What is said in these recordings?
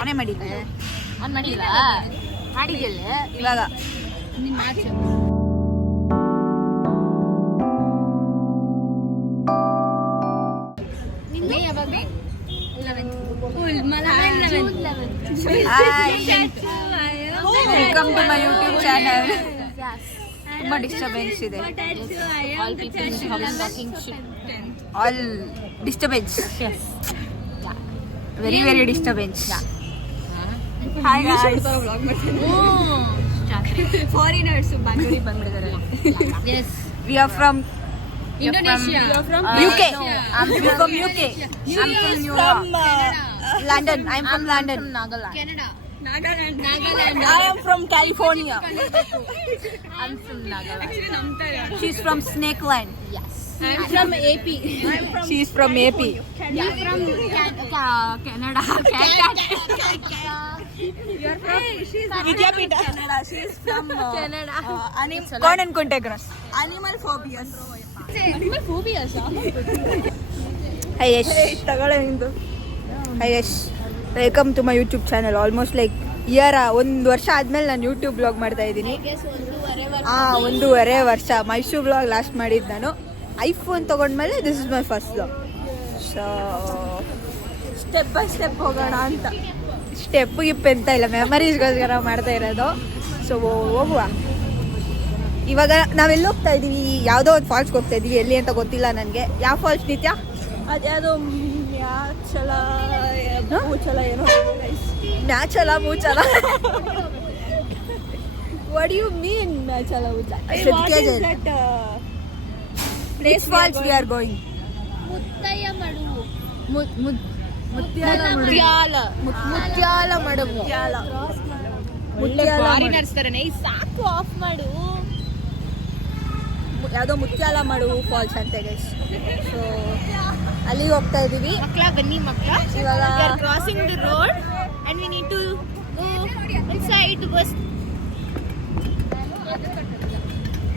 ಆನೆ ಮಾಡಿದ್ದೆ ಆನ್ ಮಾಡಿಲ್ಲ ಮಾಡಿದ್ಯಲ್ಲ ಇವಾಗ ನಿನ್ನ ಮ್ಯಾಚ್ ನಿನ್ನೆ ಯಾವಾಗ 11 welcome to my YouTube channel. ತುಂಬಾ ಡಿಸ್ಟರ್ಬೆನ್ಸ್ ಇದೆ. all people talking shit all disturbance. Very very disturbance. Hi guys. Foreigners ಬ್ಯಾಂಗ್ಳೂರಿಗೆ ಬಂದ್ಬಿಟ್ಟಿದ್ದಾರೆ. yes We are from Indonesia. UK. I'm from UK. I'm from New York. London. I'm from London. Nagaland. Canada. Nagaland. I am from California. I'm from Nagaland. She's from Snake Line. Yes. I'm from AP. She's from AP. You're from Canada. You're from Vidyapita. Canada. She's from Canada. Corn and Contagious. Animal phobias. Animal phobias. Hi Yash. Hi Yash. Welcome to my YouTube channel. Almost like ಒಂದು ವರ್ಷ ಆದ್ಮೇಲೆ ನಾನು YouTube blog ಮಾಡ್ತಾ ಇದ್ದೀನಿ. 1.5 ವರ್ಷ Mysuru blog last ಮಾಡಿದ್ದು ನಾನು. IPhone ತೊಗೊಂಡ್ಮೇಲೆ this is my first blog. So step by step ಹೋಗೋಣ ಅಂತ. ಸ್ಟೆಪ್ ಗಿಪ್ ಎಂತ ಇಲ್ಲ, ಮೆಮರೀಸ್ಗೋಸ್ಕರ ಮಾಡ್ತಾ ಇರೋದು. ಸೊ ಹೋಗುವ. ಇವಾಗ ನಾವೆಲ್ಲಿ ಹೋಗ್ತಾ ಇದ್ದೀವಿ? ಯಾವುದೋ ಒಂದು ಫಾಲ್ಸ್ಗೆ ಹೋಗ್ತಾ ಇದ್ದೀವಿ. ಎಲ್ಲಿ ಅಂತ ಗೊತ್ತಿಲ್ಲ ನನಗೆ. ಯಾವ ಫಾಲ್ಸ್ ನಿತ್ಯ? ಅದ್ಯಾವುದೋ ಮ್ಯಾಚಲ ಮೂಚಲ. What do you mean ಮ್ಯಾಚಲ ಮೂಚಲ? Which falls we are going? Muthaiah Maduvu. Muthyala Maduvu. Foreigners ತರನೇ ಸಾಕು ಆಫ್ ಮಾಡು. ಯಾವುದೋ ಮುತ್ಯಾಲ ಮಡುವು ಫಾಲ್ಸ್ ಅಂತ ಗೈಸ್. ಸೊ ಅಲ್ಲಿಗೆ ಹೋಗ್ತಾ ಇದ್ದೀವಿ. ಮಕ್ಕಳ ಬನ್ನಿ ಮಕ್ಕಳ. ಇವಾಗ we are crossing the road and we need to go inside the bus.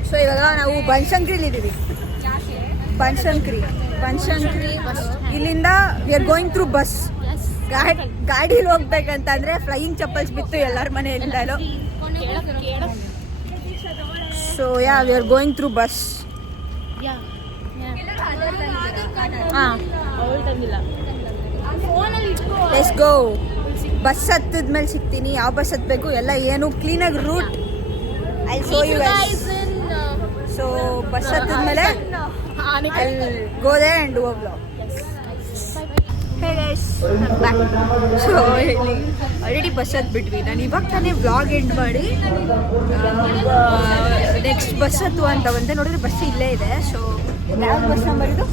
So ಇವಾಗ ನಾವು ಬನಶಂಕರಿಲಿ ಇದ್ದೀವಿ. ಬನಶಂಕರಿ ಇಲ್ಲಿಂದ we are going through bus. ಗಾಡೀಲಿ ಹೋಗ್ಬೇಕಂತಂದ್ರೆ ಫ್ಲೈಯಿಂಗ್ ಚಪ್ಪಲ್ಸ್ ಬಿತ್ತು ಎಲ್ಲರ ಮನೆಯಿಂದಲೂ. So yeah we are going through bus. Let's go. Bus ಹತ್ತಿದ್ಮೇಲೆ ಸಿಗ್ತೀನಿ. ಯಾವ ಬಸ್ ಹತ್ತಬೇಕು ಎಲ್ಲ ಏನು ಕ್ಲೀನಾಗಿ route I show you guys. So bus ಹತ್ತಿದ್ಮೇಲೆ go there and do a vlog. Hey guys, back. So already bus ಹತ್ಬಿಟ್ವಿ. ನಾನು ಇವಾಗ ತಾನೇ ವ್ಲಾಗ್ ಎಂಡ್ ಮಾಡಿ ನೆಕ್ಸ್ಟ್ ಬಸ್ ಹತ್ತು ಅಂತ ಬಂದೆ. ನೋಡಿದ್ರೆ ಬಸ್ ಇಲ್ಲೇ ಇದೆ. ಸೊ ಯಾವ ಬಸ್ ನಂಬರ್ ಇದು?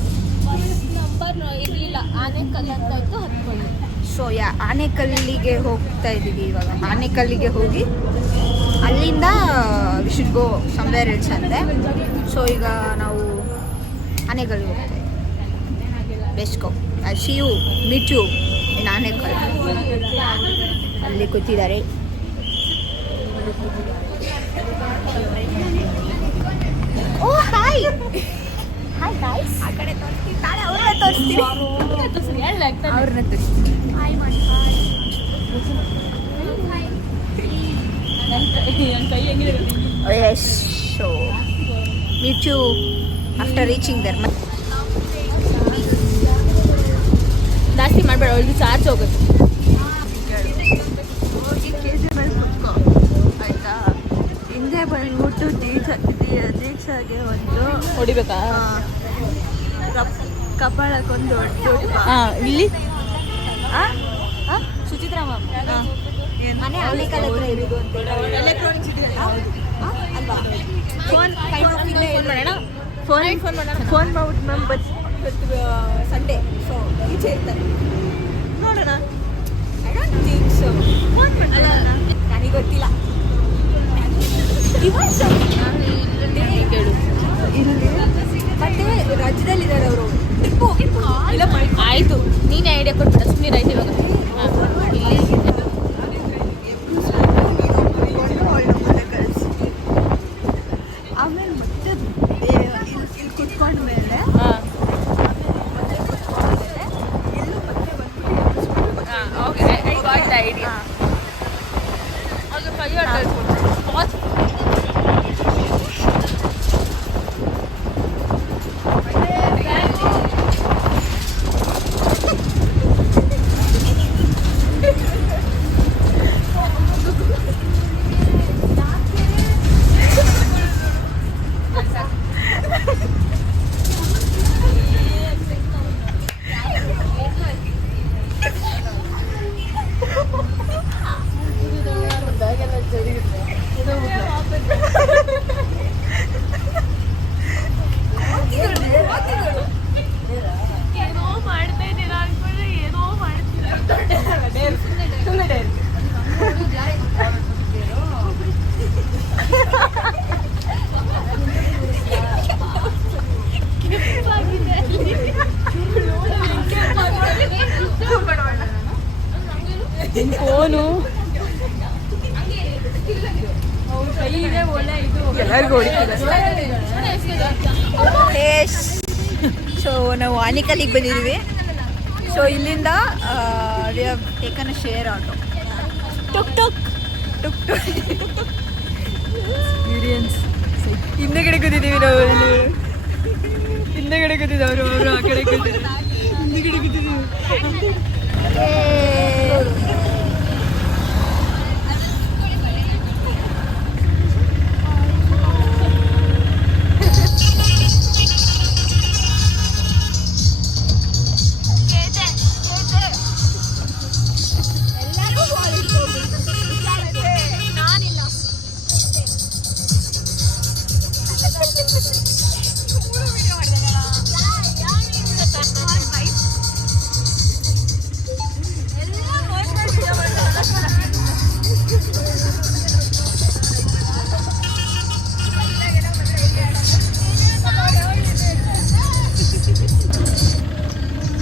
ನಂಬರ್ ಇರಲಿಲ್ಲ. ಆನೆಕಲ್ ಅಂತ ಇತ್ತು, ಹತ್ಕೊಂಡು. ಸೊ ಆನೆಕಲ್ಲಿಗೆ ಹೋಗ್ತಾ ಇದ್ದೀವಿ ಇವಾಗ. ಆನೆಕಲ್ಲಿಗೆ ಹೋಗಿ ಅಲ್ಲಿಂದ we should go somewhere else ಅಂತೆ. ಸೊ ಈಗ ನಾವು ಆನೆಕಲ್ಲಿಗೆ ಹೋಗ್ತಾ ಇದ್ದೀವಿ. Let's go. I see you meet you in Anekal. ಅಲ್ಲಿ ಕೂತಿದ್ದಾರೆ. Oh hi hi guys. ಆ ಕಡೆ ತೋರಿಸ್ತೀನಿ, ನಾಳೆ ಅವ್ರನ್ನ ತೋರಿಸ್ತೀನಿ. ಅವ್ರನ್ನ ತೋರಿಸ್ತೀನಿ. Yes, so meet you after reaching there. ಜಾಸ್ತಿ ಮಾಡಬೇಡ, ಅವ್ರಿಗೆ ಚಾರ್ಜ್ ಹೋಗುತ್ತೆ. ಹೋಗಿ KG ಮೇಲೆ ಕುತ್ಕೋ ಆಯ್ತಾ. ಹಿಂದೆ ಬಂದ್ಬಿಟ್ಟು ದೀಕ್ಷಾಗೆ ಒಂದು ಹೊಡಿಬೇಕಾ? ಕಪಾಳಕ್ಕೊಂದು ಇಲ್ಲಿ ಸುಚಿತ್ರಾ ಮ್ಯಾಮ್ ಮನೆ ಆನೆಕಲ್ ಹತ್ರ ಇರೋದು ಅಂತ. ಎಲೆಕ್ಟ್ರಾನಿಕ್ಸ್ ಇದೆಯಲ್ಲ ಅಲ್ವಾ? ಫೋನ್ ಮಾಡ್ಬಿಟ್ಟು ಮ್ಯಾಮ್ ಬಸ್ ಸಂಡೇ. ಸೊ ಈಚೆ ಇರ್ತಾರೆ, ನೋಡೋಣ. I don't think so. Phone ಮಾಡೋಣ, ನನಗೆ ಗೊತ್ತಿಲ್ಲ. ಕೇಳು. ಮತ್ತೆ ರಾಜ್ಯದಲ್ಲಿದ್ದಾರೆ ಅವರು. ಆಯ್ತು, ನೀನೇ ಐಡಿಯಾ ಕೊಟ್ಬಿಡ. ಸುಮ್ಮನೆ ಆಯ್ತು ಇವಾಗ. ಇಲ್ಲಿ ಆಮೇಲೆ ಮತ್ತೆ ಇಲ್ಲಿ ಕುತ್ಕೊಂಡ್ಮೇಲೆ okay, I got the idea. ಏನೋ ಮಾಡ್ತಾ ಇದ್ದೀರಾ ಅನ್ಕೊಂಡ್ರೆ ಏನೋ ಫೋನು ಎಲ್ಲರಿಗೂ ಸೊ ನಾವು ಆನಿಕಲ್ಲಿಗೆ ಬಂದಿದ್ದೀವಿ. ಸೊ ಇಲ್ಲಿಂದ we have taken a share auto. Took took took took experience. ಹಿಂದೆಗಡೆ ಕೂತಿದ್ದೀವಿ ನಾವು. ಹಿಂದೆಗಡೆ ಕೂತಿದ್ದವರು ಅವರು ಆ ಕಡೆ ಕೂತಿದ್ರು. ಹಿಂದೆಗಡೆ ಕೂತಿದ್ದೀವಿ.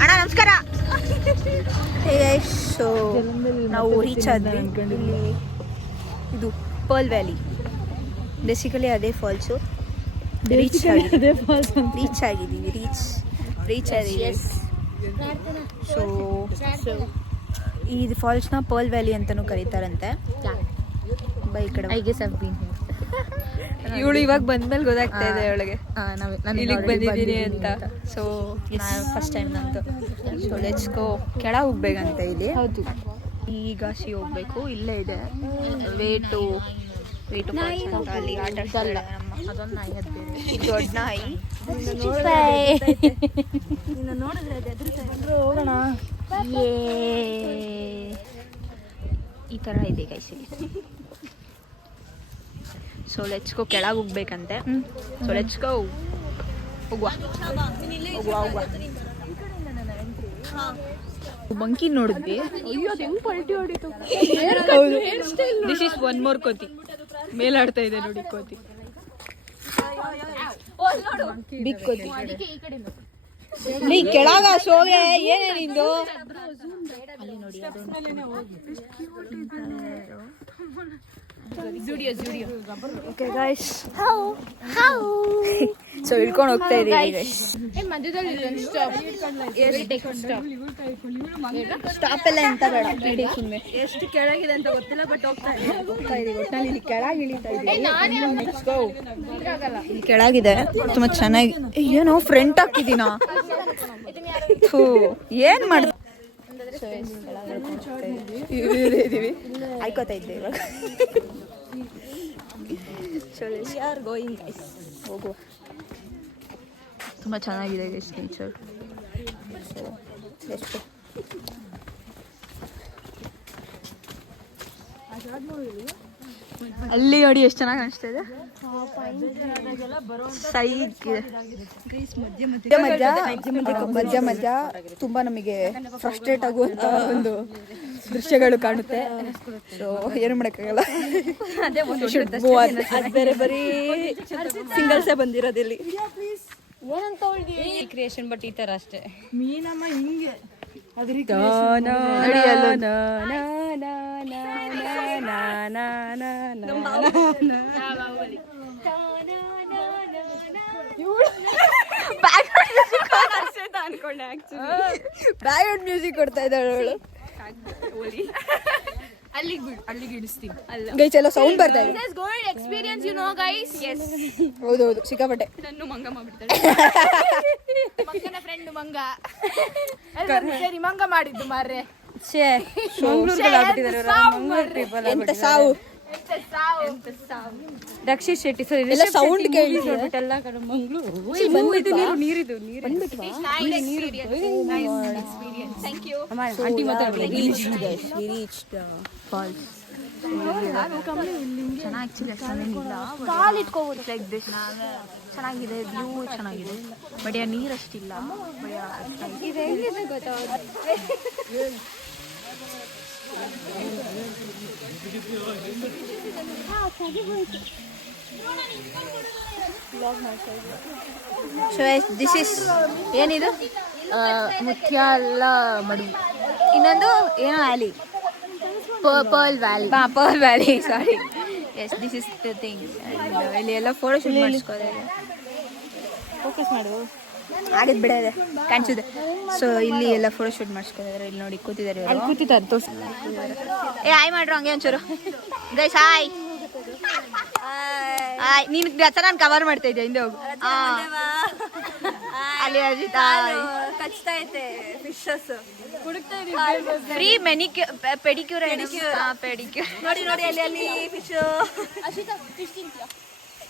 ಅಣ್ಣ ನಮಸ್ಕಾರ. ಸೊ ನಾವು ರೀಚ್ ಆದ್ವಿ. ಇಲ್ಲಿ ಇದು ಪರ್ಲ್ ವ್ಯಾಲಿ, ಬೇಸಿಕಲಿ ಅದೇ ಫಾಲ್ಸು. ರೀಚ್ ಆಗಿದ್ದೀವಿ. ಸೊ ಈ ಫಾಲ್ಸ್ನ ಪರ್ಲ್ ವ್ಯಾಲಿ ಅಂತಲೂ ಕರೀತಾರಂತೆ. ಬೈ ಕಡೆ ಇವಳು ಇವಾಗ ಬಂದ್ಮೇಲೆ ಗೊತ್ತಾಗ್ತಾ ಇದೆ ಅವಳಿಗೆ ಇಲ್ಲಿಗೆ ಬಂದಿದ್ದೀನಿ ಅಂತ. ಸೊ ಫಸ್ಟ್ ಟೈಮ್ ನಂದು. So let's go. ಕೆಳಗೆ ಹೋಗ್ಬೇಕಂತ ಇಲ್ಲಿ. ಹೌದು, ಈಗ ಹೋಗ್ಬೇಕು. ಇಲ್ಲೇ ಇದೆ ವೇ ಟು ಅಲ್ಲಿ ಆಟ ಆಡ್ತಾಳೆ ನಮ್ಮ. ಅದೊಂದು ನಾಯಿ ಹತ್ತಿರ ದೊಡ್ಡ ನಾಯಿ. ಹೋಗೋಣ. ಈ ಥರ ಇದೆ ಗೈಸ್. So let's go. ಕೆಳಗೆ ಹೋಗ್ಬೇಕಂತೆ. So let's go. ಹೋಗುವ. ಮಂಕಿ ನೋಡಿದ್ವಿ. ದಿಸ್ ಇಸ್ ಒನ್ ಮೋರ್ ಕೋತಿ. ಮೇಲಾಡ್ತಾ ಇದೆ ನೋಡಿ ಕೋತಿ. ಬಿಗ್ ಕೋತಿ. ನೀ ಕೆಳಗ ಶೋಗೆ ಏನೇ ನಿಂದು? ಅಲ್ಲಿ ನೋಡಿ. ಓಕೆ ಗೈಸ್, ಸೊ ಇಳ್ಕೊಂಡು ಹೋಗ್ತಾ ಇದೀವಿ. ಸ್ಟಾಪ್ ಎಲ್ಲ ಎಂತ ಬೇಡ, ಸುಮ್ಮನೆ ಎಷ್ಟು ಕೆಳಗಿದೆ ಅಂತ ಗೊತ್ತಿಲ್ಲ, ಬಟ್ ಹೋಗ್ತಾ ಇದೀವಿ. ಒಟ್ಟಿನಲ್ಲಿ ಇಲ್ಲಿ ಕೆಳಗೆ ಇಳಿತಾ ಇದೀವಿ. ಇಲ್ಲಿ ಕೆಳಗಿದೆ, ತುಂಬಾ ಚೆನ್ನಾಗಿ. ಏನೋ ಫ್ರಂಟ್ ಹಾಕಿದೀನ, ಏನ್ ಮಾಡ ಇದೀವಿ. ಆಯ್ಕೋತಾ ಇದ್ದೆ ಇವಾಗ. ಹೋಗುವ. ತುಂಬ ಚೆನ್ನಾಗಿದೆ ಗೈಸ್ ನೇಚರ್. ಅಲ್ಲಿ ನೋಡಿ ಎಷ್ಟು ಚೆನ್ನಾಗಿ ಅನಿಸ್ತಾ ಇದೆ. ಮಧ್ಯ ಮಧ್ಯ ತುಂಬಾ ನಮಗೆ ಫ್ರಸ್ಟ್ರೇಟ್ ಆಗುವಂತ ಒಂದು ದೃಶ್ಯಗಳು ಕಾಣುತ್ತೆ. ಸೊ ಏನು ಮಾಡೋಕ್ಕಾಗಲ್ಲ. ಬೇರೆ ಬರೀ ಸಿಂಗಲ್ಸೇ ಬಂದಿರೋದಿಲ್ಲಿ. ಏನಂತ ಕ್ರಿಯೇಷನ್, ಬಟ್ ಈ ತರ ಅಷ್ಟೇ. ಮೀನಮ್ಮ ಹಿಂಗೆ ಬ್ಯಾಕ್ಗ್ರೌಂಡ್ ಮ್ಯೂಸಿಕ್ ಕೊಡ್ತಾ ಇದ್ದಾಳೆ ಅವಳು. ಅಲ್ಲಿಗೆ ಇಡಿಸ್ತೀನಿ ಅಲ್ಲ ಗೈಸ್ ಎಲ್ಲ ಸೌಂಡ್ ಬರ್ತಾ ಇದೆ. Gold experience you know guys. Yes ಹೌದೌದು ಸಿಕ್ಕಾಪಟ್ಟೆ. ನನ್ನ ಮಂಗ ಮಾಡ್ಬಿಡ್ತಾಳೆ. ಮಂಗನ ಫ್ರೆಂಡ್ ಮಂಗ ಎಲ್ಲರೂ ಸೇರಿ ಮಂಗ ಮಾಡಿದ್ದು ಮಾರ್ರೆ. ಎಂತ ಸಾವು ರಕ್ಷಿತ್ ಶೆಟ್ಟಿ ಎಲ್ಲ ಸೌಂಡ್ ಕೇಳಿದ್ರು. ನೀರಿದು ಥ್ಯಾಂಕ್ ಯು. ಆಂಟಿ ಮಾತಾಡ್ಬಿಡಿ. ಚೆನ್ನಾಗಿದೆ ವ್ಯೂ ಚೆನ್ನಾಗಿದೆ ಬಟ್ ನೀರಷ್ಟಿಲ್ಲ. ದಿಸ್ ಇಸ್ ಏನಿದು ಮುತ್ಯಾಲ ಮಡುವು. ಇನ್ನೊಂದು ಏನೋ valley, Pearl Valley. Pearl Valley, sorry. Yes this is the thing. ಇಲ್ಲಿ ಎಲ್ಲ ಫೋಟೋ ಶೂಟ್ ಮಾಡಿಸ್ಕೋತಾರೆ. ಫೋಕಸ್ ಮಾಡು. ಆಗಿದ್ ಬಿಡದೆ ಕಾಣಿಸಿದೆ. ಸೊ ಇಲ್ಲಿ ಎಲ್ಲ ಫೋಟೋ ಶೂಟ್ ಮಾಡಿಸ್ಕೋತಾರೆ. ಇಲ್ಲಿ ನೋಡಿ ಕೂತಿದ್ದಾರೆ ಇವರು. ಕೂತಿದ್ದಾರೆ ತೋರ್ಸಿ. ಏ ಹಾಯ್ ಮಾಡ್ರು ಹಂಗೆ ಒಂಚೂರು ಗೈಸ್. Hi hi. ನೀನು ನಾನು ಕವರ್ ಮಾಡ್ತಾ ಇದ್ದೆ ಹಿಂದೆ ಹೋಗು. ಅಲ್ಲಿ ಅಜಿತ್ ಕಚ್ತಾ ಐತೆ fishes. Free manicure pedicure pedicure. ನೋಡಿ ನೋಡಿ ಅಲ್ಲಿ ಅಲ್ಲಿ ಫಿಶ್.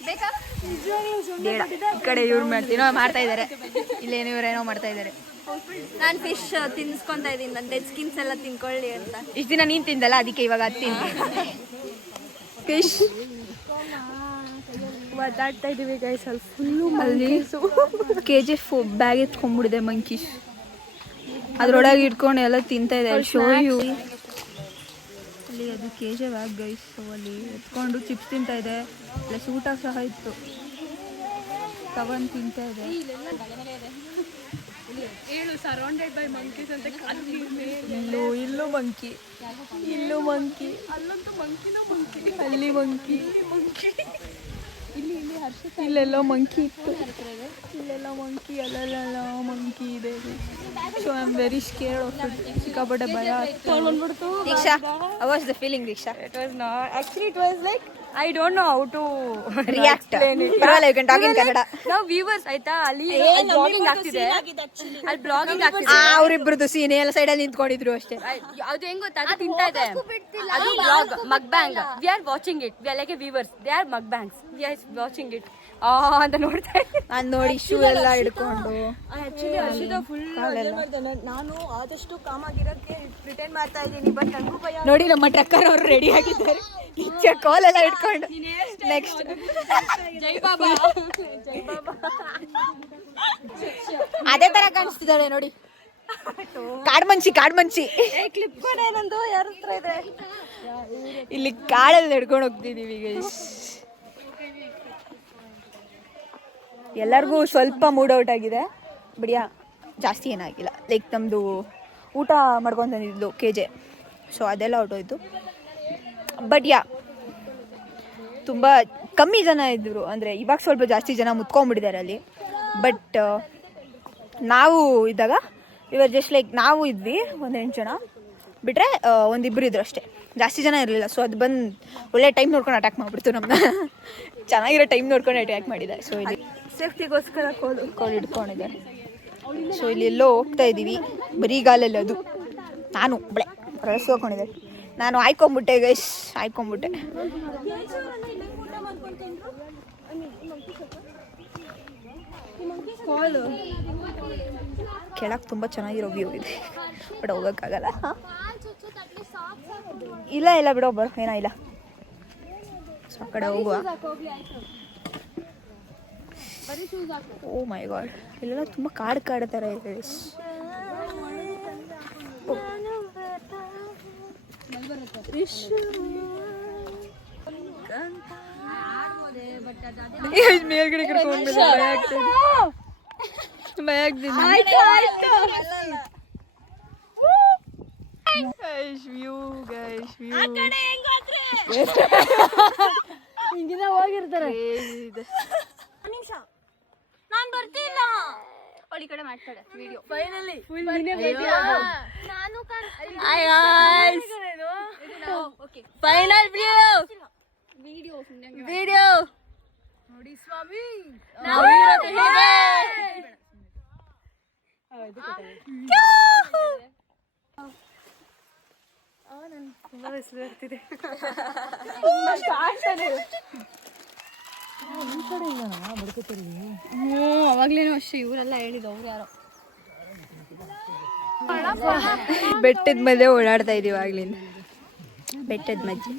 ಬೇಕಾ ಬೇಡ. ಈ ಕಡೆ ಇವ್ರು ಮಾಡ್ತಾ ಇದ್ದಾರೆ. ಇಲ್ಲೇನೋ ಇವರೇನೋ ಮಾಡ್ತಾ ಇದ್ದಾರೆ. ನಾನು ಫಿಶ್ ತಿನ್ಸ್ಕೊಂತ ಇದೀನಿ. ನನ್ನ ಡೆಡ್ ಸ್ಕಿನ್ಸ್ ಎಲ್ಲ ತಿನ್ಕೊಳ್ಳಿ ಅಂತ. ಇಷ್ಟು ದಿನ ನೀನ್ ತಿಂದಲ್ಲ, ಅದಕ್ಕೆ ಇವಾಗ ಅದು ತಿಂತೀನಿ. ಫಿಶ್ ಒದ್ದಾಡ್ತಾ ಇದೀವಿ ಗೈಸ್. ಅಲ್ಲಿ ಫುಲ್ಲು ಅಲ್ಲಿ KGF ಬ್ಯಾಗ್ ಎತ್ಕೊಂಡ್ಬಿಡಿದೆ ಮಂಕೀಸ್. ಅದ್ರೊಳಗೆ ಇಟ್ಕೊಂಡು ಎಲ್ಲ ತಿಂತಾ ಇದೆ. ಶೋ ಯು ಅಲ್ಲಿ ಅದು KGF ಬ್ಯಾಗ್ ಗೈಸ್. ಅಲ್ಲಿ ಎತ್ಕೊಂಡು ಚಿಪ್ಸ್ ತಿಂತಾ ಇದೆ. ಪ್ಲಸ್ ಊಟ ಸಹ ಇತ್ತು. ತಗೊಂಡು ತಿಂತಾ ಇದೆ. ಸರೌಂಡೆಡ್ ಬೈ ಮಂಕೀಸ್ ಅಂತ. ಇಲ್ಲೂ ಮಂಕಿ, ಇಲ್ಲೂ ಮಂಕಿ, ಅಲ್ಲಂತೂ ಮಂಕಿನ ಮಂಕಿ. ಅಲ್ಲಿ ಮಂಕಿ, ಇಲ್ಲೆಲ್ಲೋ ಮಂಕಿ ಇತ್ತು. ಇಲ್ಲೆಲ್ಲ ಮಂಕಿ, ಅಲ್ಲೆಲ್ಲ ಮಂಕಿ ಇದೆ. So I am very scared of it. ಸಿಕ್ಕಾಪಟ್ಟೆ ಭಯ ಆಗ್ತಿತ್ತು. Deeksha, how was the feeling Deeksha? It was not. Actually, it was like I don't know how to react. ಪರವಾಗಿಲ್ಲ, you can talk in Kannada. ನಾವು viewers ಆಯ್ತಾ, ಅಲ್ಲಿ blogging ಆಗ್ತಿದೆ. ಅಲ್ಲಿ ಬ್ಲಾಗಿಂಗ್ ಆಗ್ತಿದೆ. ಅವ್ರಿಬ್ರದ್ದು ಸೀನ್ ಎಲ್ಲ ಸೈಡಲ್ಲಿ ನಿಂತ್ಕೊಂಡಿದ್ರು ಅಷ್ಟೇ. ಅದು ಹೆಂಗ್ ಗೊತ್ತಾ, ಅದು ತಿಂತಾ ಇದೆ. ಅದು blog mukbang. We are watching it. We are like a viewers. They are mukbangs. We are watching it ಅಂತ ನೋಡ್ತಾ ಇದ್ದೆ. ನಾನು ನೋಡಿ ಶೂ ಎಲ್ಲ ಹಿಡ್ಕೊಂಡು. ನಾನು ಆದಷ್ಟು ಕಾಮ್ ಆಗಿರೋಕ್ಕೆ ಪ್ರಿಟೆಂಡ್ ಮಾಡ್ತಾ ಇದ್ದೀನಿ. ಬಟ್ ನನಗೂ ಭಯ. ನೋಡಿ ನಮ್ಮ ಟ್ರಕ್ಕರ್ ಅವರು ರೆಡಿ ಆಗಿದ್ದಾರೆ. ಕೋಲೆಲ್ಲ ಹಿಡ್ಕೊಂಡು. ನೆಕ್ಸ್ಟ್ ಜೈ ಬಾಬಾ. ಅದೇ ತರ ಕಾಣಿಸ್ತಿದ್ದಾಳೆ ನೋಡಿ. ಕಾಡ್ಮಂಚಿ ಕ್ಲಿಪ್ ಕೂಡ ಏನಂದು ಯಾರ ಹತ್ರ ಇದೆ. ಇಲ್ಲಿ ಕಾಡಲ್ಲಿ ನಡ್ಕೊಂಡು ಹೋಗ್ತಿದೀವಿ ಗೈಸ್. ಎಲ್ಲರಿಗೂ ಸ್ವಲ್ಪ ಮೂಡ್ ಔಟ್ ಆಗಿದೆ. ಬಿಡಿಯಾ ಜಾಸ್ತಿ ಏನಾಗಿಲ್ಲ. ಲೈಕ್ ನಮ್ಮದು ಊಟ ಮಾಡ್ಕೊಂಡು ತಂದಿದ್ದು KJ. ಸೊ ಅದೆಲ್ಲ ಹೊರಟೋಯ್ತು. ಬಟ್ ಯಾ ತುಂಬ ಕಮ್ಮಿ ಜನ ಇದ್ದರು. ಅಂದರೆ ಇವಾಗ ಸ್ವಲ್ಪ ಜಾಸ್ತಿ ಜನ ಮುತ್ಕೊಂಡ್ಬಿಟ್ಟಿದ್ದಾರೆ ಅಲ್ಲಿ. ಬಟ್ ನಾವು ಇದ್ದಾಗ ಇವಾಗ ಜಸ್ಟ್ ಲೈಕ್ ನಾವು ಇದ್ವಿ ಒಂದು 8 ಜನ ಬಿಟ್ಟರೆ ಒಂದಿಬ್ಬರು ಇದ್ರು ಅಷ್ಟೇ. ಜಾಸ್ತಿ ಜನ ಇರಲಿಲ್ಲ. ಸೊ ಅದು ಬಂದು ಒಳ್ಳೆ ಟೈಮ್ ನೋಡ್ಕೊಂಡು ಅಟ್ಯಾಕ್ ಮಾಡಿಬಿಡ್ತು ನಮ್ಮನ್ನ. ಚೆನ್ನಾಗಿರೋ ಟೈಮ್ ನೋಡ್ಕೊಂಡು ಅಟ್ಯಾಕ್ ಮಾಡಿದೆ. ಸೊ ಇಲ್ಲಿ ಸೇಫ್ಟಿಗೋಸ್ಕರ ಕೋಲ್ ಇಟ್ಕೊಂಡಿದ್ದಾರೆ. ಸೊ ಇಲ್ಲಿ ಎಲ್ಲೋ ಹೋಗ್ತಾ ಇದ್ದೀವಿ ಬರೀಗಾಲಲ್ಲಿ. ಅದು ನಾನು ಬಳೆ ರಸ್ ಹೋಗ್ಕೊಂಡಿದ್ದೆ. ನಾನು ಆಯ್ಕೊಂಬಿಟ್ಟೆ ಗೈಸ್, ಆಯ್ಕೊಂಬಿಟ್ಟೆ. ಕೆಳಗೆ ತುಂಬ ಚೆನ್ನಾಗಿರೋ ವ್ಯೂ ಇದೆ. ಬಟ್ ಹೋಗೋಕ್ಕಾಗಲ್ಲ. ಇಲ್ಲ ಬಿಡೋ ಬರೋ ಏನೋ ಇಲ್ಲ. ಸೊ ಆ ಕಡೆ ಹೋಗುವ. ಓ ಮೈ ಗಾಡ್, ಇಲ್ಲೆಲ್ಲ ತುಂಬ ಕಾಡು ಥರ ಇದೆ. ಮೇಲ್ಗಡೆ ಕರ್ಕೊಂಡು ಭಯ ಆಗ್ತಿದೆ. ಹಿಂಗಿನ ಹೋಗಿರ್ತಾರೆ. ನಾನ್ ಬರ್ತಿಲ್ಲ. ಅವಳಿ ಕಡೆ ಮಾಡ್ತಾಳೆ ವಿಡಿಯೋ. ಫೈನಲಿ ನಾನು ಫೈನಲ್ ವಿಡಿಯೋ ನೋಡಿ ಸ್ವಾಮಿ ಅವಾಗ್ಲೇನು ಅಷ್ಟೇ ಇವರೆಲ್ಲ ಹೇಳಿದ್ದು ಅವ್ರು ಯಾರೋ ಬೆಟ್ಟದ ಮಧ್ಯೆ ಓಡಾಡ್ತಾ ಇದೀವಿ ಆಗ್ಲಿಂದ. ಬೆಟ್ಟದ ಮಧ್ಯೆ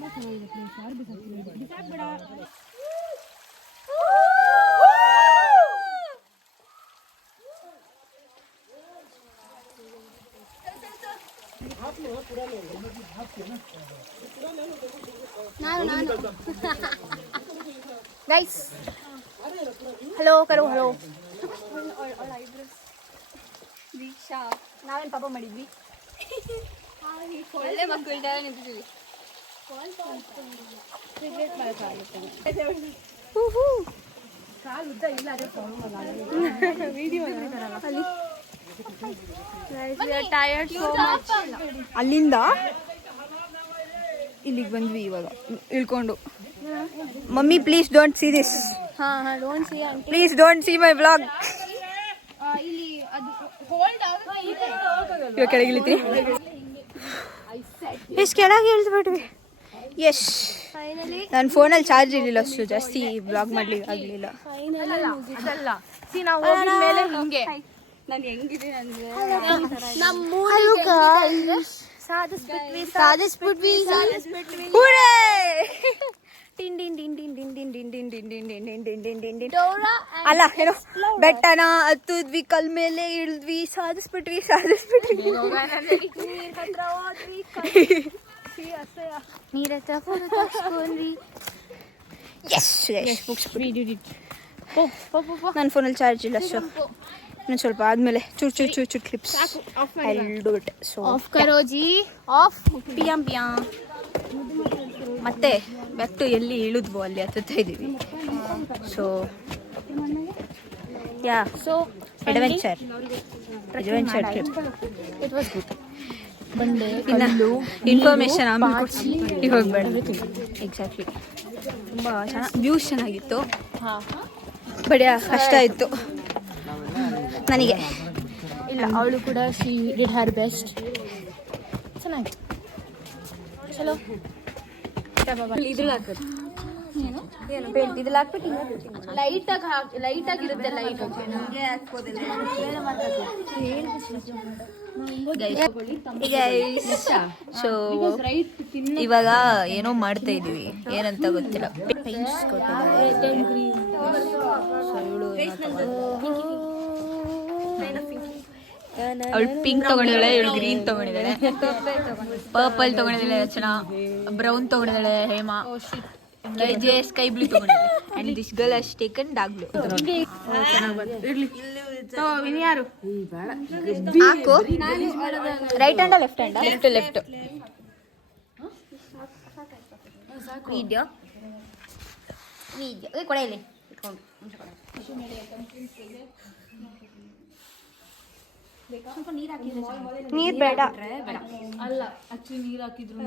ಗೈಸ್ ಹಲೋ ಕರೋ ಹಲೋ. ದೀಕ್ಷಾ ನಾವೇನು ಪಾಪ ಮಾಡಿದ್ವಿ? ಒಳ್ಳೆ ಮಕ್ಕಳು ನಿಂತಿದ್ದೀವಿ. ಅಲ್ಲಿಂದ ಇಲ್ಲಿಗೆ ಬಂದ್ವಿ ಇವಾಗ ಇಳ್ಕೊಂಡು. Mummy please don't see this, please don't see my vlog. ಇವಾಗ ಕೆಳಗೆ ಇಳಿತಿ, ಎಷ್ಟು ಕೆಳಗೆ ಇಳಿದ್ಬಿಟ್ವಿ. ಎಸ್, ನನ್ನ ಫೋನಲ್ಲಿ ಚಾರ್ಜ್ ಇರಲಿಲ್ಲ, ಅಷ್ಟು ಜಾಸ್ತಿ ಬ್ಲಾಗ್ ಮಾಡ್ಲಿಕ್ಕೆ ಆಗಲಿಲ್ಲ. ಅದಲ್ಲ ಸಿ ನಾವು ಹೋಗಿದ್ಮೇಲೆ ಹಿಂಗೆ ನಾನು ಹೆಂಗಿದ್ದೀನಿ ಅಂದ್ರೆ ಅಲ್ಲ ಏನೋ ಬೆಟ್ಟನ ಹತ್ತಿದ್ವಿ, ಕಲ್ ಮೇಲೆ ಇಳಿದ್ವಿ, ಸಾಧಿಸ್ಬಿಟ್ವಿ. ನನ್ನ ಫೋನಲ್ಲಿ ಚಾರ್ಜ್ ಇಲ್ಲ, ಸೊ ಇನ್ನೊಂದು ಸ್ವಲ್ಪ ಆದ್ಮೇಲೆ ಚೂರು ಕ್ಲಿಪ್ಸ್ ಮತ್ತೆ ಬ್ಯಾಕ್ ಟು ಎಲ್ಲಿ ಇಳಿದ್ವು ಅಲ್ಲಿ ಹತ್ತುತ್ತಾ ಇದ್ದೀವಿ. So yeah adventure trip. It was good. Information ಆಮೇಲೆ ಕೊಡ್ತೀನಿ, ಇವಾಗ ಬೇಡ. ಎಕ್ಸಾಕ್ಟ್ಲಿ, ತುಂಬ ಚೆನ್ನಾಗಿ ವ್ಯೂಸ್ ಚೆನ್ನಾಗಿತ್ತು, ಬಟ್ ಕಷ್ಟ ಇತ್ತು ನನಗೆ. ಇಲ್ಲ ಅವಳು ಕೂಡ ಶಿ ಡಿಡ್ ಹರ್ ಬೆಸ್ಟ್. ಚೆನ್ನಾಗಿತ್ತು. ಚಲೋ ಇದ್ರಲ್ಲಿ ಹಾಕೋದು ಇದ್ರಲ್ಲಿ ಹಾಕ್ಬಿಟ್ಟು ಲೈಟ್ ಆಗಿರುತ್ತೆ. ಲೈಟ್ ಸೊ ಇವಾಗ ಏನೋ ಮಾಡ್ತಾ ಇದೀವಿ, ಏನಂತ ಗೊತ್ತಿಲ್ಲ. ಅವಳು ಪಿಂಕ್ ತಗೊಂಡಿದ್ದಾಳೆ, ಇವಳು ಗ್ರೀನ್ ತಗೊಂಡಿದ್ದಾಳೆ, ಪರ್ಪಲ್ ತಗೊಂಡಿದ್ದಾಳೆ ರಚನಾ, ಬ್ರೌನ್ ತಗೊಂಡಿದ್ದಾಳೆ ಹೇಮಾ, KJ ಸ್ಕೈ ಬ್ಲೂ ತಗೊಂಡಿದ್ದಾಳೆ, and this girl has taken dark blue. ಯಾರು ಹಾಕು. ರೈಟ್ ಹ್ಯಾಂಡ ಲೆಫ್ಟ್ ಹ್ಯಾಂಡ? ಲೆಫ್ಟ್. ವಿಡಿಯೋ ಕೊಡೆಯಲ್ಲಿ ಇಟ್ಕೊಂಡು ನೀರ್ ಬೇಡ. ಅಲ್ಲ, ಆಕ್ಚುಲಿ ನೀರ್ ಹಾಕಿದ್ರು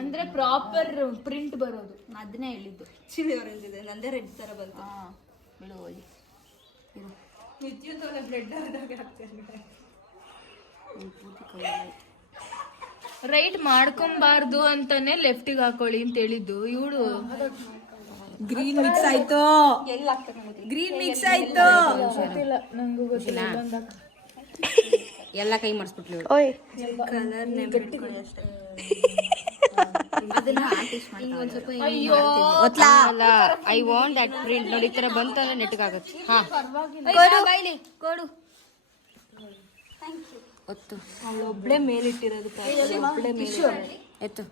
ಅಂದ್ರೆ ಪ್ರಾಪರ್ ಪ್ರಿಂಟ್ ಬರೋದು. ಅದನ್ನೇ ಹೇಳಿದ್ದು. ಚಿಲ್ಲಿ ಆರೆಂಜ್ ಇದೆ, ನಂದೇ ರೆಡ್ ತರ ಬಂತು. ರೈಟ್ ಮಾಡ್ಕೊಂಬಾರ್ದು ಅಂತಾನೆ ಲೆಫ್ಟಿಗೆ ಹಾಕೊಳ್ಳಿ ಅಂತ ಹೇಳಿದ್ದು. ಇವಳು ಗ್ರೀನ್ ಮಿಕ್ಸ್ ಆಯ್ತು, ನಂಗೂ ಗೊತ್ತಿಲ್ಲ. ಎಲ್ಲ ಕೈ ಮಾಡಿಸ್ಬಿಟ್ಲು. ಅಯ್ಯೋ ಐ ವಾಂಟ್ ದಟ್ ಪ್ರಿಂಟ್. ನೋಡಿ ಈ ತರ ಬಂತು ಅಂದ್ರೆ ನೆಟ್ಗೆ ಆಗುತ್ತೆ. ಕೊಡು. ಒತ್ತು ಒಬ್ಳೆ ಮೇಲಿಟ್ಟಿರೋದು, ಒಬ್ಳೆ ಮೇಲೆ ಎತ್ತು.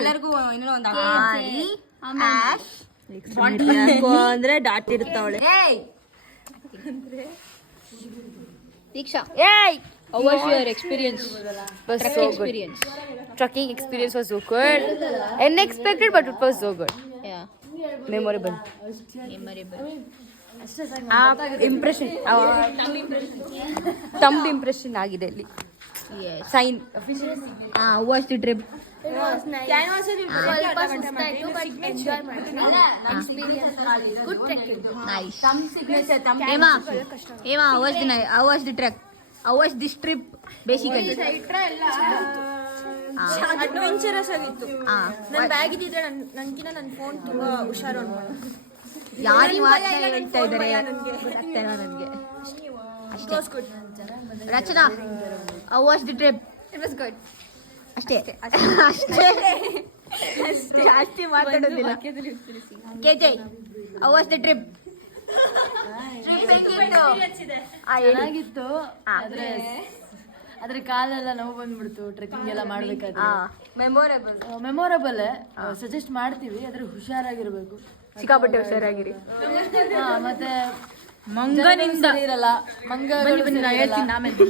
ಎಲ್ಲರಿಗೂ ಏನೋ ಒಂದು ಅಂದ್ರೆ ಡಾಟ್ ಇರ್ತಾವಳೆ. Deeksha, how was your experience? Trekking experience was so good. Unexpected, but it was so good. Yeah, Memorable. ಆ ಇಂಪ್ರೆಷನ್ ತಂಬ್ ಇಂಪ್ರೆಷನ್ ಆಗಿದೆ ಇಲ್ಲಿ sign watch the trip this trip basically adventurous ಆಗಿತ್ತು. ನನ್ನ ಬ್ಯಾಗ್ ಇದ್ದಿದ್ರೆ ನನ್ಗಿನ ನನ್ನ ಫೋನ್ ತುಂಬಾ ಹುಷಾರು ಯಾರು ಹೇಳ್ತಾ ಇದ್ದಾರೆ ಗೊತ್ತಾಗ್ತಿಲ್ಲ ನನಗೆ. Rachana how was the trip? It was good. ಅಷ್ಟೇ ಜಾಸ್ತಿ ಮಾತಾಡೋದಿಲ್ಲ. KJ how was the trip? ಚೆನ್ನಾಗಿತ್ತು. ಆದ್ರೆ ಕಾಲೆಲ್ಲ ನೋವು ಬಂದ್ಬಿಡ್ತು ಟ್ರೆಕ್ಕಿಂಗ್ ಎಲ್ಲ ಮಾಡ್ಬೇಕಾದ್ರೆ. ಮೆಮೊರಬಲ್ ಸಜೆಸ್ಟ್ ಮಾಡ್ತೀವಿ, ಆದ್ರೆ ಹುಷಾರಾಗಿರ್ಬೇಕು. ಸಿಕ್ಕಾಪಟ್ಟೆ ಹುಷಾರಾಗಿರಿ. ಮತ್ತೆ ಮಂಗನಿಂದ ಇರಲ್ಲ, ಹೇಳ್ತೀನಿ ಆಮೇಲೆ.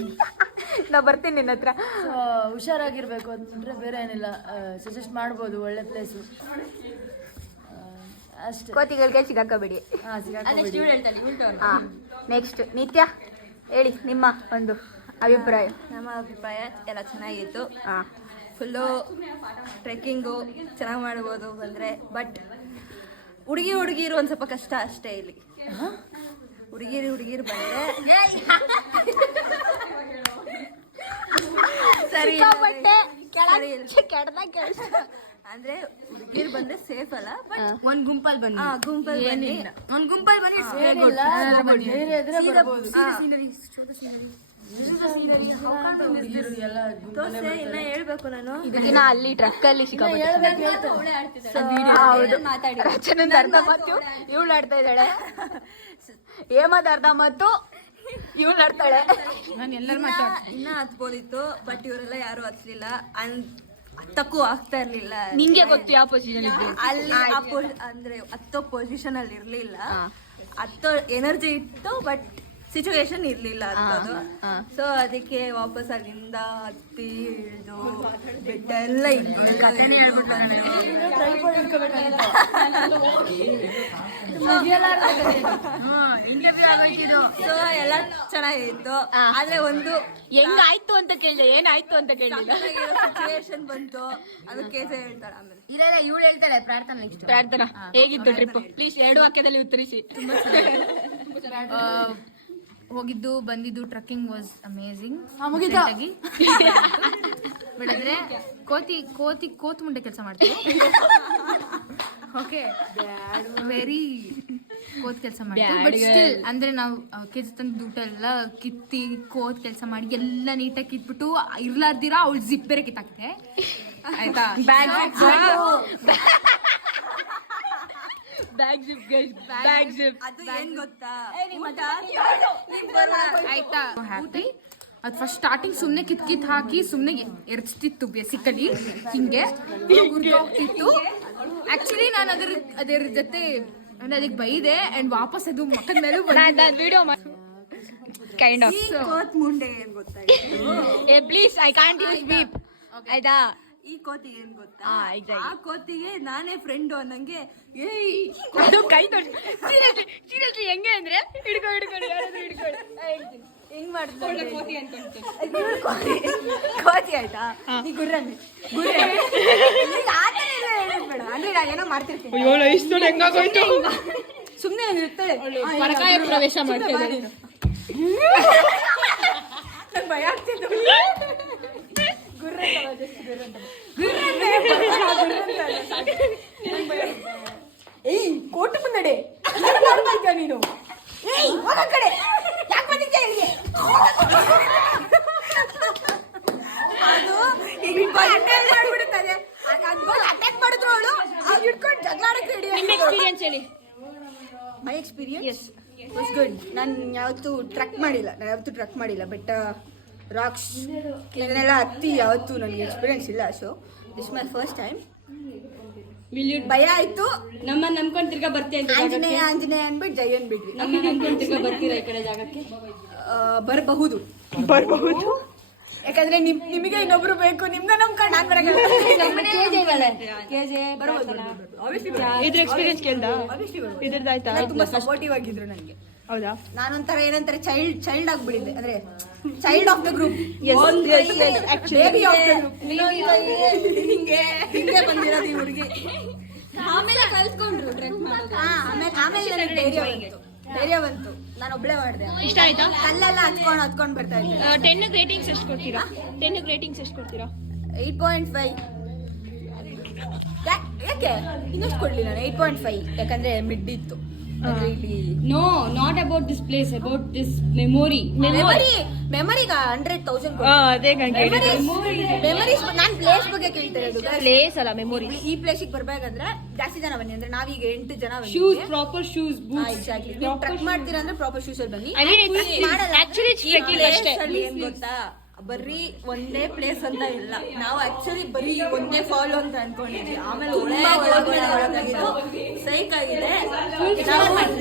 ನಾ ಬರ್ತೀನಿ ನಿನ್ನ ಹತ್ರ. ಹುಷಾರಾಗಿರ್ಬೇಕು ಅಂತಂದ್ರೆ ಬೇರೆ ಏನಿಲ್ಲ, ಸಜೆಸ್ಟ್ ಮಾಡ್ಬೋದು, ಒಳ್ಳೆ ಪ್ಲೇಸು ಅಷ್ಟೇ. ಕೋತಿಗಳಿಗೆ ಸಿಗಾಕಬೇಡಿ. ನೆಕ್ಸ್ಟ್ ನಿತ್ಯ ಹೇಳಿ ನಿಮ್ಮ ಒಂದು ಅಭಿಪ್ರಾಯ. ನಮ್ಮ ಅಭಿಪ್ರಾಯ ಎಲ್ಲ ಚೆನ್ನಾಗಿತ್ತು. ಫುಲ್ಲು ಟ್ರೆಕ್ಕಿಂಗು ಚೆನ್ನಾಗಿ ಮಾಡ್ಬೋದು ಬಂದರೆ. ಬಟ್ ಹುಡುಗಿರು ಒಂದು ಸ್ವಲ್ಪ ಕಷ್ಟ ಅಷ್ಟೇ ಇಲ್ಲಿ. ಹುಡುಗಿರು ಬಂದರೆ ಸರಿ ಅಂದ್ರೆ ಹುಡುಗಿರು ಬಂದ್ರೆ ಸೇಫ್ ಅಲ್ಲ. ಬಟ್ ಒಂದ್ ಗುಂಪಲ್ಲಿ ಬನ್ನಿ. ಗುಂಪಲ್ಲಿ ಬನ್ನಿ. ಒಂದ್ ಗುಂಪಲ್ಲಿ ಬನ್ನಿ. ತೋರ್ಸೆ ಇನ್ನ ಹೇಳ್ಬೇಕು ನಾನು. ಇದಕ್ಕಿನ ಅಲ್ಲಿ ಟ್ರಕ್ ಅಲ್ಲಿ ರಚನಂದ ಅರ್ಧ ಮಾತು ಇವಳು ಆಡ್ತಾ ಇದ್ದಾಳೆ, ಹೇಮದ ಅರ್ಧ ಮಾತು ಇವಳು ಆಡ್ತಾಳೆ. ಇನ್ನ ಹತ್ಬೋದಿತ್ತು, ಬಟ್ ಇವರೆಲ್ಲ ಯಾರು ಹತ್ಲಿಲ್ಲ. ಹತ್ತಕ್ಕೂ ಆಗ್ತಾ ಇರ್ಲಿಲ್ಲ. ನಿಂಗೆ ಗೊತ್ತು ಯಾವ ಪೊಸಿಷನ್ ಅಲ್ಲಿ ಅಂದ್ರೆ ಹತ್ತೋ ಪೊಸಿಷನ್ ಅಲ್ಲಿ ಇರ್ಲಿಲ್ಲ. ಹತ್ತೋ ಎನರ್ಜಿ ಇತ್ತು, ಬಟ್ ಸಿಚುವೇಶನ್ ಇರ್ಲಿಲ್ಲ ಹತ್ತೋದು. ಸೊ ಅದಕ್ಕೆ ವಾಪಸ್ ಅಲ್ಲಿಂದ ಹತ್ತಿ ಇಳಿದು ಬೆಟ್ಟ ಎಲ್ಲ ಸೊ ಎಲ್ಲ ಚೆನ್ನಾಗಿತ್ತು. ಆದ್ರೆ ಒಂದು ಹೆಂಗಾಯ್ತು ಅಂತ ಕೇಳಿದೆ, ಏನಾಯ್ತು ಅಂತ ಕೇಳಿದ. ಸಿಚುವೇಶನ್ ಬಂತು, ಅದಕ್ಕೆ ಹೇಳ್ತಾಳೆ ಆಮೇಲೆ. ಇವಳು ಹೇಳ್ತಾಳೆ ಪ್ರಾರ್ಥನಾ ಹೇಗಿತ್ತು ಟ್ರಿಪ್? ಪ್ಲೀಸ್ 2 ವಾಕ್ಯದಲ್ಲಿ ಉತ್ತರಿಸಿ. ಹೋಗಿದ್ದು ಬಂದಿದ್ದು ಟ್ರಕ್ಕಿಂಗ್ ವಾಸ್ ಅಮೇಝಿಂಗ್. ಬೆಳೆದ್ರೆ ಕೋತಿ ಮುಂಡೆ ಕೆಲಸ ಮಾಡ್ತೀವಿ. ಓಕೆ, ವೆರಿ ಕೋತ್ ಕೆಲಸ ಮಾಡ್ತೀವಿ. ಬಟ್ ಸ್ಟಿಲ್ ಅಂದ್ರೆ ನಾವು ಕೆಜಿ ತಂದು ದುಡ್ಡ ಎಲ್ಲ ಕಿತ್ತಿ ಕೋತ್ ಕೆಲಸ ಮಾಡಿ ಎಲ್ಲ ನೀಟಾಗಿ ಕಿತ್ಬಿಟ್ಟು ಇರ್ಲಾರ್ದಿರ ಅವಳು ಜಿಪ್ ಬೇರೆ ಕಿತ್ತಾಕಿದೆ ಆಯ್ತಾ. ಅದು ಏನ್ ಗೊತ್ತಾ ಆಯ್ತಾ ಹ್ಯಾಪಿ. ಅದು ಫಸ್ಟ್ ಸ್ಟಾರ್ಟಿಂಗ್ ಸುಮ್ನೆ ಕಿತ್ ಹಾಕಿ ಸುಮ್ನೆ ಎರಚ್ತಿತ್ತು ಬೇಸಿಕಲಿ, ಹಿಂಗೆ ಹೋಗ್ತಿತ್ತು. ಆಕ್ಚುಲಿ ನಾನು ಅದರ ಜೊತೆ ಅದಕ್ಕೆ ಬೈದೆ ಅಂಡ್ ವಾಪಸ್ ಅದು ಮಕ್ಕದ ಮೇಲೂ ವಿಡಿಯೋ ಕೈಂಡ್ ಆಫ್ ಕೋತ್ ಮುಂಡೆ ಏನ್ ಗೊತ್ತಾ? Please I can't use beep ಆಯ್ತಾ. ಈ ಕೋತಿಗೆ ಏನ್ ಗೊತ್ತಾ? ಆ ಕೋತಿಗೆ ನಾನೇ ಫ್ರೆಂಡು ಅನ್ನಂಗೆ ಏಯ್ ಕೈ ತೋರಿಸಿ ಸೀರಿಯಸ್ಲಿ ಹೆಂಗೆ ಅಂದ್ರೆ ಹಿಡ್ಕೊಂಡು ಹೆಂಗ್ ಮಾಡ್ತಾರೆ ಕೋತಿ ಆಯ್ತಾ. ನೀ ಗುರ್ರನ್ನಿ ಅಂದ್ರೆ ನಾನೇನೋ ಮಾಡ್ತಿರ್ತೀನಿ, ಸುಮ್ನೆ ಇರ್ತಾಳೆ ಪರಕಾಯ ಪ್ರವೇಶ ಮಾಡ್ತಿದ್ದಾರೆ. ಭಯ ಆಗ್ತಿತ್ತು. ಏಯ್ ಕೋಟು ಮುನ್ನಡೆ ನೀನು, ಕಡೆ ಯಾಕೆ ಬಂದಿದ್ದೆ ಇಲ್ಲಿಗೆ? ಅದು ಮಾಡ್ಬಿಡುತ್ತದೆ. ಅಟ್ಯಾಕ್ ಮಾಡಿದ್ರು ಅವಳು ಹಿಡ್ಕೊಂಡು ಜಗಳಾಡಕ್ಕೆ experience. My experience was good. ನಾನು ಯಾವತ್ತೂ ಟ್ರಕ್ ಮಾಡಿಲ್ಲ. ಬೆಟ್ಟ ರಾಕ್ಸ್ ಇದನ್ನೆಲ್ಲ ಹತ್ತಿ ಯಾವತ್ತೂ ನನಗೆ ಎಕ್ಸ್ಪೀರಿಯನ್ಸ್ ಇಲ್ಲ. So this my first time. ಭಯ ಆಯ್ತು. ನಮ್ಮನ್ನ ನಂಬ್ಕೊಂಡು ತಿರ್ಗಾ ಬರ್ತೀಯ ಅಂತ ಆಂಜನೇಯ ಅನ್ಬಿಟ್ಟು ಜೈ ಅನ್ಬಿಟ್ವಿ. ನಮ್ಮನ್ನ ನಂಬ್ಕೊಂಡು ತಿರ್ಗಾ ಬರ್ತೀರಾ ಈ ಕಡೆ ಜಾಗಕ್ಕೆ? ಬರಬಹುದು. ಯಾಕಂದ್ರೆ ನಿಮಗೆ ಇನ್ನೊಬ್ರು ಬೇಕು, ನಿಮ್ನ ನಂಬ್ಕೊಂಡು ನಾನ್ ಇದ್ರ ಎಕ್ಸ್ಪೀರಿಯನ್ಸ್ ಕೇಳ್ದ ಇದ್ರದ್ದಾಯ್ತಾ? ತುಂಬಾ ಸಪೋರ್ಟಿವ್ ಆಗಿದ್ರು ನನಗೆ. ಹೌದಾ? ನಾನೊಂಥರ ಏನಂತಾರೆ ಚೈಲ್ಡ್ ಆಗ್ಬಿಟ್ಟಿದ್ದೆ, ಅಂದ್ರೆ ಚೈಲ್ಡ್ ಆಫ್ ದ ಗ್ರೂಪ್, ಹಿಂಗೆ ಬಂದಿರೋದು ಈ ಹುಡುಗಿ. ಆಮೇಲೆ ಕಲ್ತ್ಕೊಂಡ್ರು ಟ್ರೆಕ್ ಮಾಡೋದು. ಆಮೇಲೆ ಧೈರ್ಯ ಬಂತು, ನಾನು ಒಬ್ಳೆ ಮಾಡಿದೆ. ಇಷ್ಟ ಆಯ್ತಾ? ಕಲ್ಲೆಲ್ಲ ಹತ್ಕೊಂಡ್ ಬರ್ತಾ ಇದ್ದೆ. 10 ರೇಟಿಂಗ್ಸ್ ಎಷ್ಟು ಕೊಡ್ತೀರಾ? 10 ರೇಟಿಂಗ್ಸ್ ಎಷ್ಟು ಕೊಡ್ತೀರಾ? 8.5. ಯಾಕೆ ಇನ್ನಷ್ಟು ಕೊಡ್ಲಿ ನಾನು 8.5, ಯಾಕಂದ್ರೆ ಮಿಡ್ ಇತ್ತು. No, not about this place, about this memory. ಮೆಮರಿಗ 100,000 ಅದೇ ಮೆಮರೀಸ್. ನಾನ್ ಪ್ಲೇಸ್ ಬಗ್ಗೆ ಕೇಳ್ತಾ ಇರೋದು. ಪ್ಲೇಸ್ ಅಲ್ಲ, ಮೆಮೊರಿ. ಈ ಪ್ಲೇಸಿಗೆ ಬರ್ಬೇಕಂದ್ರೆ ಜಾಸ್ತಿ ಜನ ಬನ್ನಿ, ಅಂದ್ರೆ ನಾವೀಗ 8 ಜನ ಬನ್ನಿ. Shoes, proper shoes, boots. Exactly. ನೀವು ಟ್ರೆಕ್ ಮಾಡ್ತೀರಾ ಅಂದ್ರೆ ಪ್ರಾಪರ್ ಶೂಸ್ ಅಲ್ಲಿ ಬನ್ನಿ. ಆಕ್ಚುಲಿ ಟ್ರೆಕ್ಕಿಂಗ್ ಅಷ್ಟೇ. ಏನ್ ಗೊತ್ತಾ, ಬರೀ ಒಂದೇ ಪ್ಲೇಸ್ ಅಂತ ಇಲ್ಲ, ನಾವು ಆಕ್ಚುಲಿ ಬರೀ ಒಂದೇ ಫಾಲ್ ಅಂತ ಅನ್ಕೊಂಡಿದ್ವಿ. ಆಮೇಲೆ ಸೈಕ್ ಆಗಿದೆ.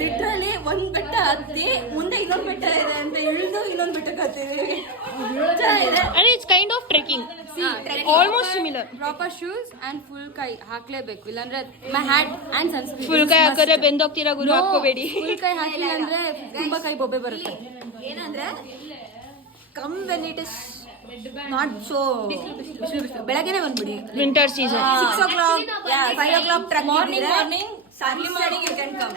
ಲಿಟ್ರಲಿ ಒಂದ್ ಬೆಟ್ಟ ಹತ್ತಿ ಮುಂದೆ ಇನ್ನೊಂದ್ ಬೆಟ್ಟ ಇದೆ ಅಂತ ಇಳಿದು ಇನ್ನೊಂದ್ ಬೆಟ್ಟಕ್ಕೆ ಹತ್ತಿದ್ವಿ. And it's kind of trekking. Almost similar. Proper shoes and full ಕೈ ಹಾಕ್ಲೇಬೇಕು, ಇಲ್ಲಾಂದ್ರೆ my hat and sunscreen. Full ಕೈ ಹಾಕಿದ್ರೆ ಬೆಂದೋಗ್ತೀರಾ ಗುರು, ಹಾಕೋಬೇಡಿ. ಫುಲ್ ಕೈ ಹಾಕಿಲ್ಲ ಅಂದ್ರೆ ತುಂಬಾ ಕೈ ಬೊಬ್ಬೆ ಬರುತ್ತೆ. ಏನಂದ್ರೆ come when it is not so ಬೆಳಗ್ಗೆನೆ ಬಂದ್ಬಿಡಿ. Winter season. 6 o'clock, 5 o'clock trek. Morning you can come.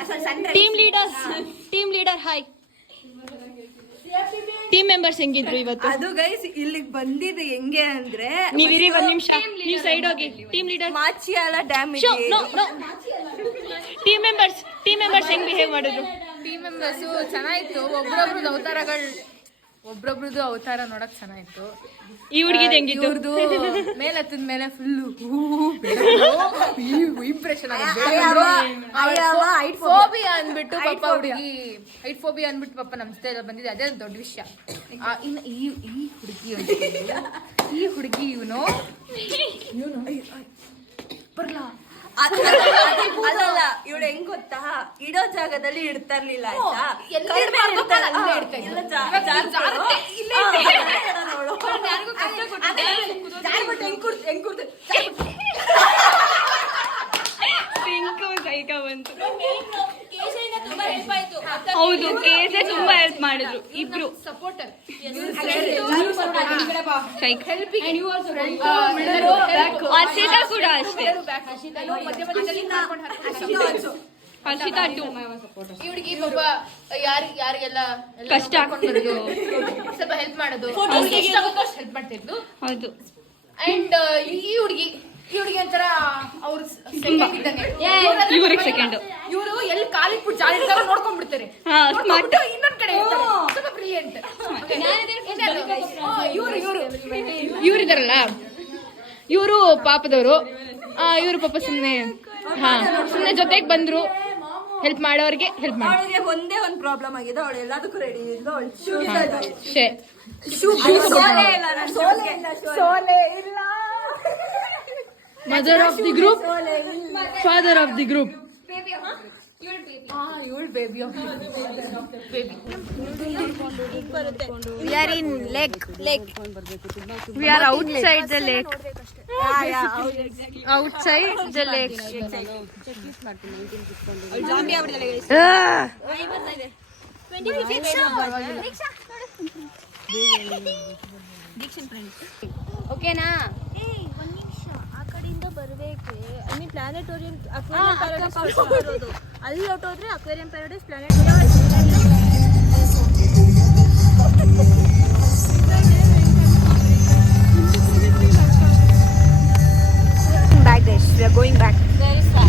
Team leader hi. Team members ಹೆಂಗಿದ್ರು ಇವತ್ತು? ಅದು ಗೈಸ್ ಇಲ್ಲಿಗೆ ಬಂದಿದ್ದು ಹೆಂಗೆ ಅಂದ್ರೆ, ನೀವಿರಿ ಒಂದ್ ನಿಮಿಷ, ನೀವು ಸೈಡ್ ಹೋಗಿ. ಟೀಮ್ ಲೀಡರ್ ಮಾಚಿಯಾಲ ಡ್ಯಾಮ್ ಟೀಮ್ ಮೆಂಬರ್ಸ್ ಹೆಂಗ್ ಬಿಹೇವ್ ಮಾಡಿದ್ರು? ಟೀಮ್ ಮೆಂಬರ್ಸು ಚೆನ್ನಾಗಿತ್ತು. ಒಬ್ರೊಬ್ರದ್ದು ಅವತಾರ ನೋಡಕ್ ಚೆನ್ನಾಗಿತ್ತು. ಈ ಹುಡುಗಿದ್ ಹೆಂಗಿತ್ತು? ಮೇಲೆ ಹತ್ತದ ಮೇಲೆ ಫುಲ್ಲು ಇಂಪ್ರೆಷನ್ ಫೋಬಿಯಾ ಅಂದ್ಬಿಟ್ಟು ಪಾಪ ಹುಡುಗಿ ಹೈಟ್ ಫೋಬಿಯಾ ಅಂದ್ಬಿಟ್ಟು ಪಾಪ ನಮ್ ಸ್ಟೇಜ್ ಬಂದಿದೆ. ಅದೇ ದೊಡ್ಡ ವಿಷಯ. ಇನ್ನು ಈ ಹುಡುಗಿ ಇವನು ಬರ್ಲಾ ಅಲ್ಲಲ್ಲ, ಇವಳು ಹೆಂಗ್ ಗೊತ್ತಾ, ಇಡೋ ಜಾಗದಲ್ಲಿ ಇಡ್ತಾ ಇರ್ಲಿಲ್ಲ ಆಯ್ತಾ. ಹೌದು, ಕೇಸೆ ತುಂಬಾ ಹೆಲ್ಪ್ ಮಾಡಿದ್ರು ಇಬ್ರು. ಸಪೋರ್ಟರ್ ಹರ್ಷಿತಾ ಕೂಡ ಅಷ್ಟೇ. ಹರ್ಷಿತಾ ಟು. ಈ ಹುಡುಗಿ ಪಾಪ ಯಾರಿಗೆಲ್ಲ ಕಷ್ಟ ಆಗ್ತಿರೋದು ಸ್ವಲ್ಪ ಹೆಲ್ಪ್ ಮಾಡೋದು, ಎಷ್ಟು ಆಗುತ್ತೋ ಅಷ್ಟು ಹೆಲ್ಪ್ ಮಾಡ್ತಿದ್ದು. ಹೌದು. ಅಂಡ್ ಈ ಹುಡುಗಿ ಒಂಥರ ಅವ್ರು ಸೆಕೆಂಡ್ ಇದ್ದಂಗೆ. ಇವ್ರಿಗೆ ಸೆಕೆಂಡ್. ಇವರು ಎಲ್ಲಿ ಕಾಲಿಟ್ಬಿಟ್ಟು ಜಾಲಿ ಇರ್ತಾರೋ ನೋಡ್ಕೊಂಡ್ಬಿಡ್ತಾರೆ, ಇನ್ನೊಂದ್ ಕಡೆ ಸ್ವಲ್ಪ ಬ್ರಿಲಿಯಂಟ್. ಇವ್ರಿದಾರಲ್ಲ, ಇವರು ಪಾಪದವರು. ಇವರು ಪಾಪ ಸುಮ್ನೆ ಜೊತೆಗೆ ಬಂದ್ರು, ಹೆಲ್ಪ್ ಮಾಡೋರಿಗೆ ಹೆಲ್ಪ್ ಮಾಡಿ. ಒಂದೇ ಒಂದ್ ಪ್ರಾಬ್ಲಮ್ ಆಗಿದೆ, ಅವಳು ಎಲ್ಲದಕ್ಕೂ ರೆಡಿ ಇದ್ದು. Mother of the group, father of the group. ಇವಳು baby We are in lake. We are outside the lake. Outside the lake. ಓಕೆನಾ? ಬರಬೇಕು. I mean planetarium, aquarium paradise ಬರೋದು. ಅಲ್ಲಿ ಹೊರಟೋದ್ರೆ aquarium paradise, planetarium. Back guys, we are going back. Where is that?